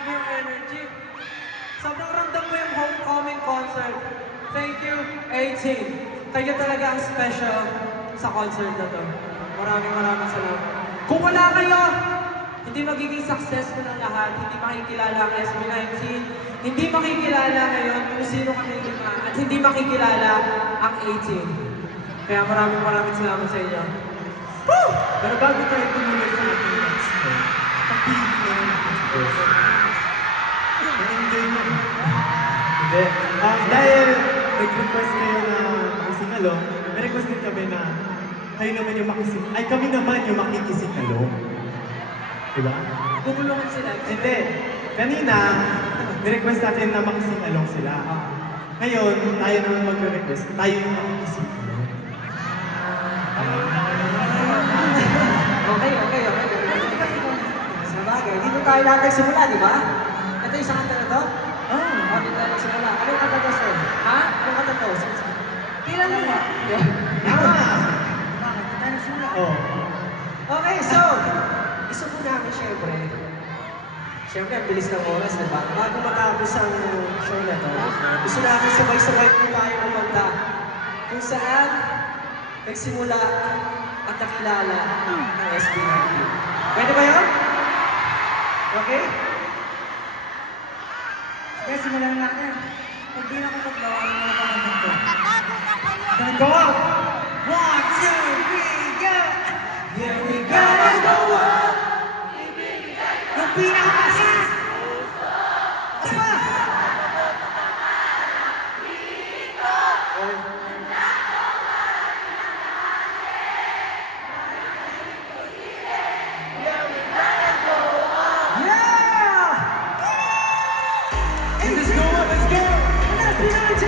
Grabe yung energy. Sobrang ramdam ko yung homecoming concert. Thank you, 18. Kayo talaga ang special sa concert na to. Maraming salamat. Kung wala kayo, hindi magiging successful ang lahat. Hindi makikilala ang SB19. Hindi makikilala ngayon kung sino kami lima. At hindi makikilala ang 18. Kaya maraming salamat sa inyo. Woo! Pero bago tayo tumuloy sa ating next show, pag-ibig na rin natin sa Diyos. Na-enjoy mo. Hindi. Dahil nag-request kayo na makisingalong, may-request din kami na kayo naman yung makisingalong. Ay, kami naman yung makikisingalong. Diba? Gugulungan sila. Hindi. Kanina, ni-request natin na makisingalong sila. Ngayon, tayo naman mag-request. Tayo yung makikisingalong. Okay. Sabagay, dito tayo lahat nagsimula, di ba? Ito yung isang kanta na to? Oo, dito tayo nagsimula. Ano yung kanta to, sir? Ha? Anong kanta to? Kailan mo ba? Bakit? Dito tayo nagsimula. Oh. Okay, so, gusto po namin Siyempre, ang bilis ng oras, di ba? Bago matapos ang show na to, gusto namin sabay-sabay po tayo kumanta kung saan nagsimula at nakilala ng SB19. Pwede ba yun? Okay? Sige, simulan na natin. Pag di na ko tatlo, alam mo na pang to. Gonna go up! 1, 2, 3, go! Yeah, we gotta go up! Yung pinakataas! Asa! Yeah! Let's go up, let's go! SB19!